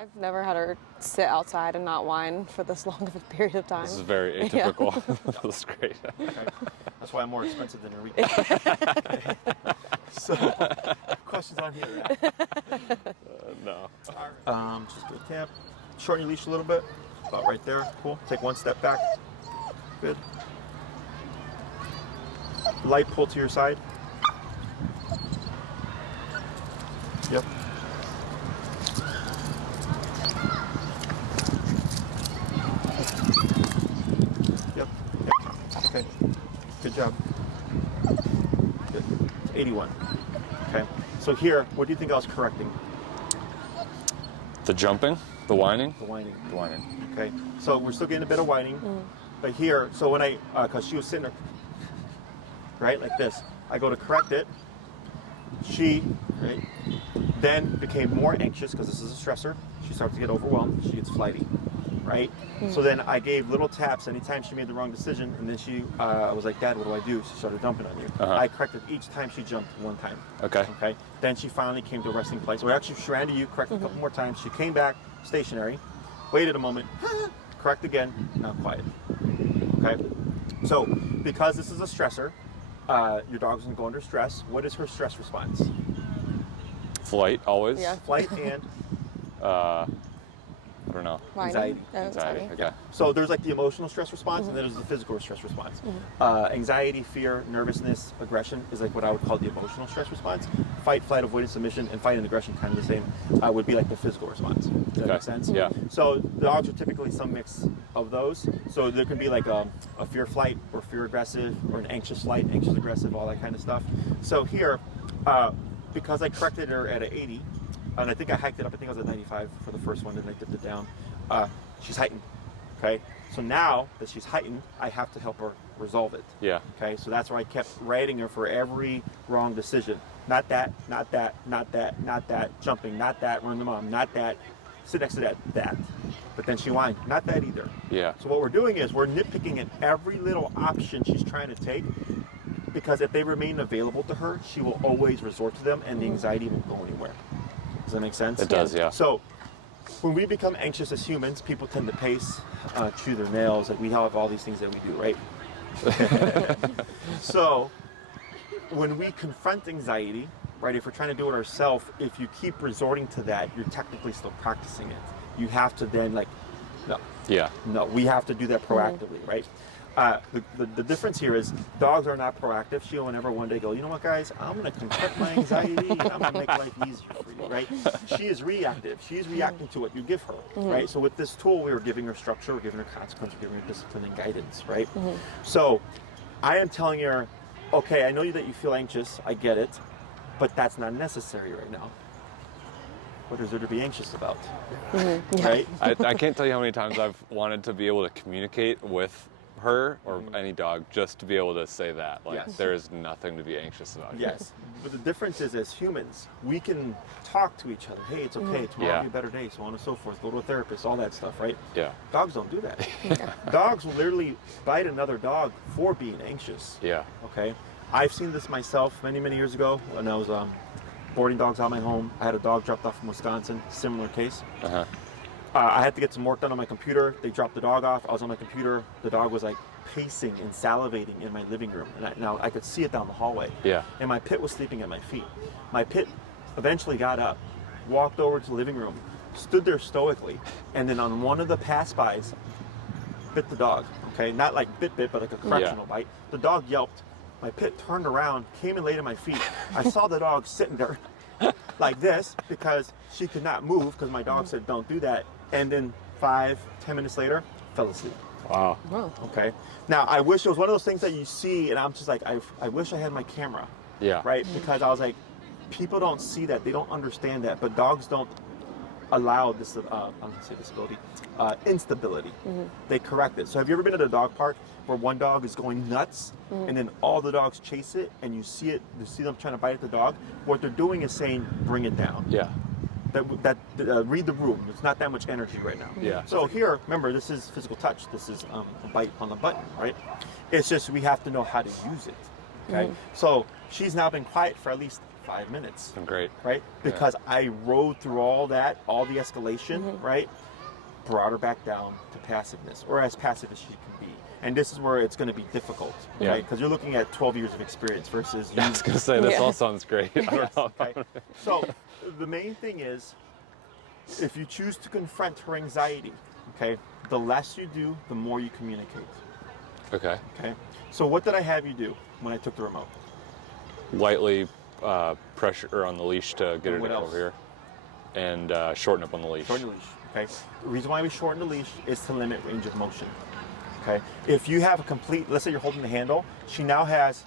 I've never had her sit outside and not whine for this long of a period of time. This is very atypical. Yeah. That's great. Okay. That's why I'm more expensive than Enrique. So, questions on here? No. Just a tap. Shorten your leash a little bit. About right there. Cool. Take one step back. Good. Light pull to your side. Yep. Yep. Okay. Good job. Good. 81. Okay. So here, what do you think I was correcting? The jumping, the whining? The whining. The whining. Okay. So we're still getting a bit of whining. But here, so when I, because she was sitting there, right, like this, I go to correct it. She, right, then became more anxious because this is a stressor. She starts to get overwhelmed. She gets flighty, right? So then I gave little taps anytime she made the wrong decision, and then she, I was like, Dad, what do I do? She started dumping on you. I corrected each time she jumped one time. Okay. Okay. Then she finally came to a resting place. Or actually, she ran to you, corrected a couple more times. She came back stationary, waited a moment, correct again, now quiet. Okay. So because this is a stressor, your dog's gonna go under stress. What is her stress response? Flight, always? Yeah. Flight and I don't know. Whining. Anxiety. Oh, Anxiety. sorry. Okay. so there's like the emotional stress response, and then there's the physical stress response. Anxiety, fear, nervousness, aggression is like what I would call the emotional stress response. Fight, flight, avoidance, submission, and fight and aggression, kind of the same, would be like the physical response. Does that make sense? Yeah. So dogs are typically some mix of those. So there can be like a fear flight, or fear aggressive, or an anxious flight, anxious aggressive, all that kind of stuff. So here, because I corrected her at an 80, and I think I hiked it up, I think I was at 95 for the first one, and I dipped it down. She's heightened, okay? So now that she's heightened, I have to help her resolve it. Yeah. Okay, so that's why I kept writing her for every wrong decision. Not that, not that, not that, not that, jumping, not that, run the mom, not that, sit next to that. But then she whined, not that either. Yeah. So what we're doing is we're nitpicking at every little option she's trying to take, because if they remain available to her, she will always resort to them, and the anxiety won't go anywhere. Does that make sense? It does, yeah. So when we become anxious as humans, people tend to pace, chew their nails, like we have all these things that we do, right? So when we confront anxiety, right, if we're trying to do it ourselves, if you keep resorting to that, you're technically still practicing it. You have to then no, we have to do that proactively, right? The difference here is dogs are not proactive. She will never one day go, you know what, guys, I'm going to confront my anxiety and I'm going to make life easier for you, right? She is reactive. She's reacting to what you give her, right? So with this tool, we were giving her structure, we're giving her consequence, we're giving her discipline and guidance, right? So I am telling her, okay, I know that you feel anxious, I get it, but that's not necessary right now. What is there to be anxious about, right? I can't tell you how many times I've wanted to be able to communicate with her or any dog just to be able to say that. Like, Yes. there is nothing to be anxious about. Yes, but the difference is, as humans, we can talk to each other. Hey, it's okay. Tomorrow will be a better day, so on and so forth. Go to a therapist, all that stuff, right? Yeah. Dogs don't do that. Dogs will literally bite another dog for being anxious. Yeah. Okay, I've seen this myself many years ago when I was boarding dogs out of my home. I had a dog dropped off from Wisconsin. Similar case. I had to get some work done on my computer. They dropped the dog off. I was on my computer. The dog was like pacing and salivating in my living room. And now I could see it down the hallway. Yeah. And my pit was sleeping at my feet. My pit eventually got up, walked over to the living room, stood there stoically, and then on one of the pass-bys, bit the dog. Okay, not like bit, but like a correctional bite. The dog yelped. My pit turned around, came and laid at my feet. I saw the dog sitting there like this because she could not move because my dog said, don't do that. And then 5-10 minutes later, fell asleep. Wow. Okay. Now, I wish it was one of those things that you see, and I'm just like, I wish I had my camera. Yeah. Right? Because I was like, people don't see that. They don't understand that. But dogs don't allow this, I'm going to say disability, instability. They correct it. So have you ever been at a dog park where one dog is going nuts and then all the dogs chase it and you see them trying to bite at the dog? What they're doing is saying, bring it down. Yeah. Read the room. It's not that much energy right now. Yeah. So here, remember, this is physical touch. This is a bite on the button, right? It's just we have to know how to use it. Okay. So she's now been quiet for at least 5 minutes. Been great. Right? Because I rode through all that, all the escalation, right? Brought her back down to passiveness, or as passive as she can be. And this is where it's going to be difficult, right? Because you're looking at 12 years of experience versus you. I was going to say, this all sounds great. I don't know. Okay. So the main thing is, if you choose to confront her anxiety, okay, the less you do, the more you communicate. Okay. Okay. So what did I have you do when I took the remote? Lightly pressure on the leash to get And her what else? over here, and shorten up on the leash. Shorten the leash. Okay. The reason why we shorten the leash is to limit range of motion. Okay. If you have a complete, let's say you're holding the handle, she now has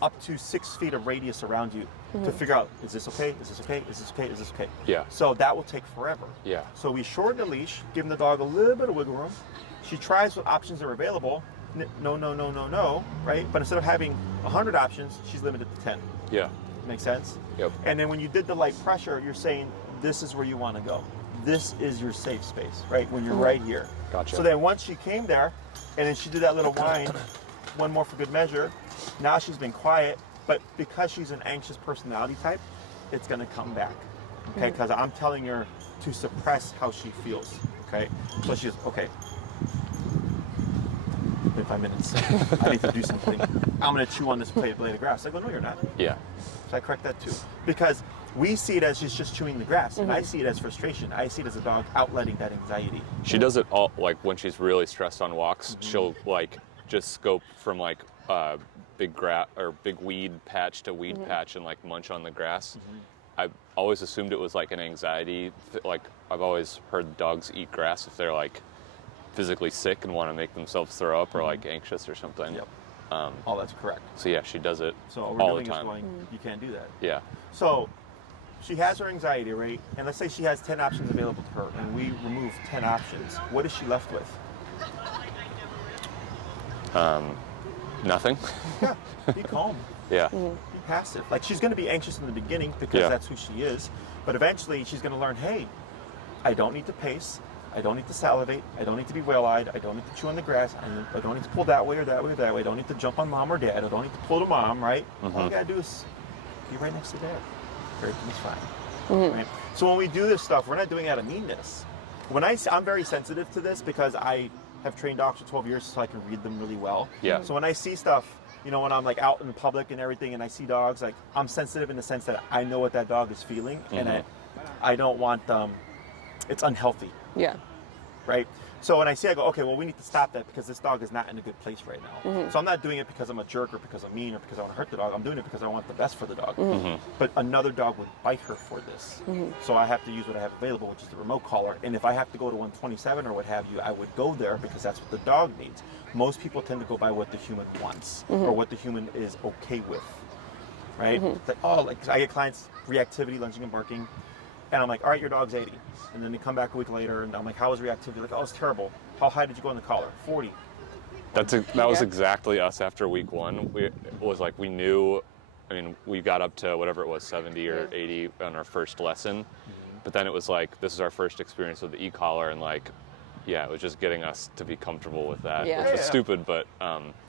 up to 6 feet of radius around you to figure out, is this okay? Is this okay? Is this okay? Is this okay? Yeah. So that will take forever. Yeah. So we shorten the leash, giving the dog a little bit of wiggle room. She tries what options are available. No, no, no, no, no, right? But instead of having 100 options, she's limited to 10. Yeah. Make sense? Yep. And then when you did the light pressure, you're saying, this is where you want to go. This is your safe space, right? When you're right here. Gotcha. So then once she came there, and then she did that little whine, one more for good measure, now she's been quiet, but because she's an anxious personality type, it's going to come back, okay? Because I'm telling her to suppress how she feels, okay? So she's, okay, in 5 minutes, I need to do something. I'm going to chew on this blade of grass. I go, no, you're not. Yeah. So I correct that too. Because we see it as she's just chewing the grass, and I see it as frustration. I see it as a dog outletting that anxiety. She does it all, like when she's really stressed on walks, she'll like just scope from like big grass or big weed patch to weed patch and like munch on the grass. I've always assumed it was like an anxiety, like I've always heard dogs eat grass if they're like physically sick and want to make themselves throw up or like anxious or something. Yep. All that's correct. So yeah, she does it So what all we're the doing is time. going, you can't do that. Yeah. So she has her anxiety, right? And let's say she has 10 options available to her, and we remove 10 options. What is she left with? Nothing. Yeah, be calm. Yeah. Be passive. Like, she's going to be anxious in the beginning because Yeah. that's who she is. But eventually she's going to learn, hey, I don't need to pace. I don't need to salivate. I don't need to be whale-eyed. I don't need to chew on the grass. I don't need to pull that way or that way or that way. I don't need to jump on mom or dad. I don't need to pull to mom, right? All you got to do is be right next to dad. Everything's fine. Right? So when we do this stuff, we're not doing it out of meanness. I'm very sensitive to this because I have trained dogs for 12 years, so I can read them really well. Yeah. So when I see stuff, you know, when I'm like out in the public and everything, and I see dogs, like I'm sensitive in the sense that I know what that dog is feeling, and I don't want it's unhealthy. Yeah. Right? So when I see, I go, okay, well, we need to stop that because this dog is not in a good place right now. So I'm not doing it because I'm a jerk or because I'm mean or because I want to hurt the dog. I'm doing it because I want the best for the dog. But another dog would bite her for this. So I have to use what I have available, which is the remote collar. And if I have to go to 127 or what have you, I would go there because that's what the dog needs. Most people tend to go by what the human wants or what the human is okay with. Right? Like, like I get clients, reactivity, lunging and barking. And I'm like, all right, your dog's 80. And then they come back a week later, and I'm like, how was reactivity? Like, oh, it's terrible. How high did you go on the collar? 40. That was exactly us after week one. We knew, I mean, we got up to whatever it was, 70 or 80 on our first lesson. But then it was like, this is our first experience with the e-collar, and like, yeah, it was just getting us to be comfortable with that, Yeah. which was Yeah. stupid, but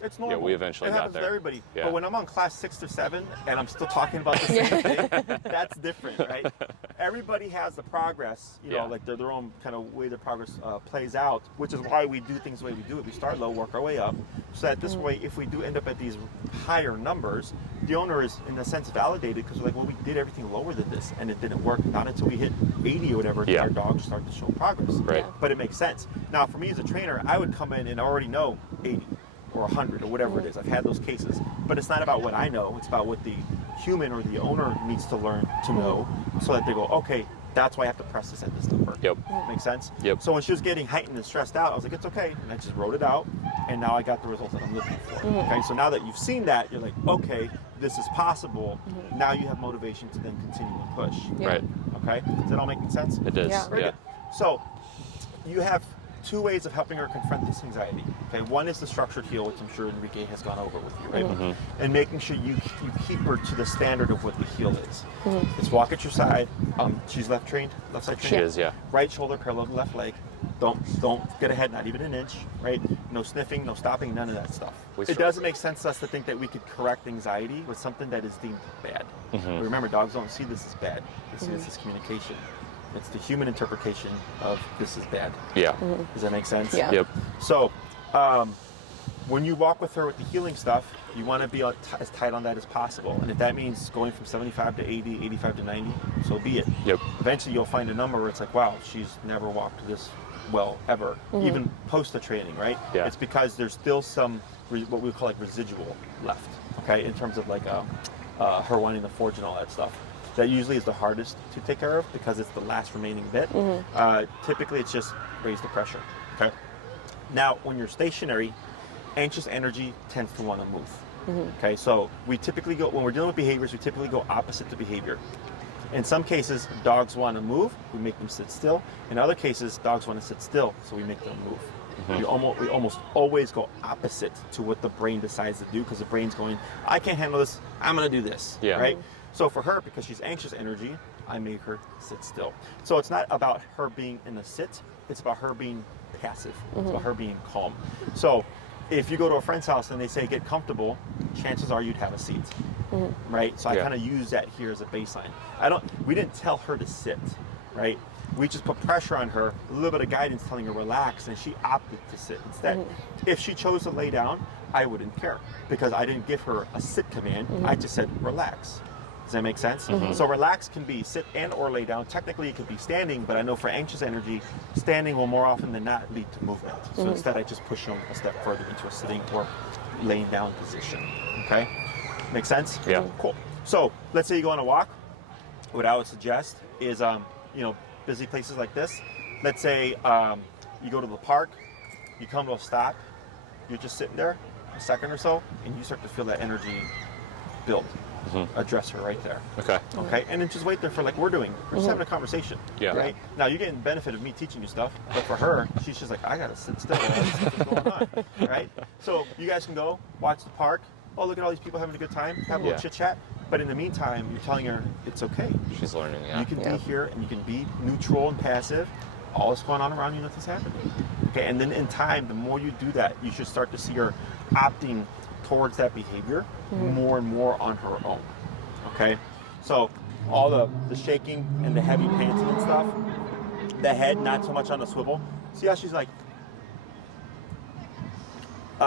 It's normal. yeah, we eventually it got happens there. to everybody. Yeah. But when I'm on class 6 or 7 and I'm still talking about the same thing, that's different, right? Everybody has the progress, you know, Yeah. like their own kind of way the progress plays out, which is why we do things the way we do it. We start low, work our way up, so that this way, if we do end up at these higher numbers, the owner is, in a sense, validated because we're like, well, we did everything lower than this, and it didn't work. Not until we hit 80 or whatever, did our dogs start to show progress. Right. But it makes sense. Now, for me as a trainer, I would come in and already know 80 or 100 or whatever it is. I've had those cases. But it's not about what I know. It's about what the human or the owner needs to learn to know so that they go, okay, that's why I have to press this at this number. Yep. Make sense? Yep. So when she was getting heightened and stressed out, I was like, it's okay. And I just wrote it out. And now I got the results that I'm looking for. Okay. So now that you've seen that, you're like, okay, this is possible. Now you have motivation to then continue to push. Yeah. Right. Okay. Does that all make sense? It does. Yeah. Very Yeah. good. So you have 2 ways of helping her confront this anxiety. Okay, one is the structured heel, which I'm sure Enrique has gone over with you, right? And making sure you keep her to the standard of what the heel is. It's walk at your side. She's left side trained. She is, yeah. Right shoulder parallel to left leg. Don't get ahead, not even an inch, right? No sniffing, no stopping, none of that stuff. It doesn't make sense to us to think that we could correct anxiety with something that is deemed bad. But remember, dogs don't see this as bad. They see this as communication. It's the human interpretation of this is bad. Yeah. Does that make sense? Yeah. Yep. So, when you walk with her with the healing stuff, you want to be as tight on that as possible. And if that means going from 75 to 80, 85 to 90, so be it. Yep. Eventually you'll find a number where it's like, wow, she's never walked this well ever, even post the training, right? Yeah. It's because there's still some, what we call like residual left, okay, in terms of like her wanting to forge and all that stuff. That usually is the hardest to take care of because it's the last remaining bit. Typically it's just raise the pressure, okay? Now, when you're stationary, anxious energy tends to want to move. Okay, so we typically go, when we're dealing with behaviors, we typically go opposite to behavior. In some cases, dogs want to move, we make them sit still. In other cases, dogs want to sit still, so we make them move. We almost always go opposite to what the brain decides to do because the brain's going, I can't handle this, I'm going to do this, right? So for her, because she's anxious energy, I make her sit still. So it's not about her being in a sit, it's about her being passive. It's about her being calm. So if you go to a friend's house and they say get comfortable, chances are you'd have a seat, right? So I kind of use that here as a baseline. We didn't tell her to sit, right? We just put pressure on her, a little bit of guidance telling her relax, and she opted to sit instead. If she chose to lay down, I wouldn't care because I didn't give her a sit command. I just said relax. Does that make sense? So relax can be sit and or lay down. Technically it could be standing, but I know for anxious energy, standing will more often than not lead to movement. So instead I just push them a step further into a sitting or laying down position. Okay? Make sense? Yeah. Cool. So let's say you go on a walk. What I would suggest is, busy places like this. Let's say you go to the park, you come to a stop, you're just sitting there a second or so, and you start to feel that energy build. Address her right there. Okay, and then just wait there for like we're doing. We're just having a conversation. Right. Now you're getting the benefit of me teaching you stuff, but for her, she's just like, I gotta sit still. All this stuff is going on. Right. So you guys can go watch the park. Oh, look at all these people having a good time. Have a little chit chat. But in the meantime, you're telling her it's okay. She's learning. You can be here and you can be neutral and passive. All that's going on around you, nothing's happening. Okay, and then in time, the more you do that, you should start to see her opting towards that behavior more and more on her own. Okay, so all the shaking and the heavy panting and stuff, the head not so much on the swivel. See how she's like,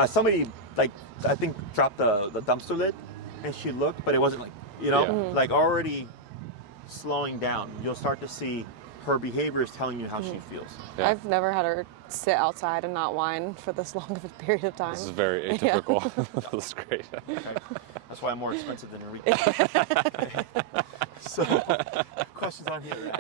somebody like I think dropped the dumpster lid and she looked, but it wasn't like, like already slowing down. You'll start to see her behavior is telling you how she feels. I've never had her sit outside and not whine for this long of a period of time. This is very atypical. That's great. Okay. That's why I'm more expensive than Enrique. So, questions on here?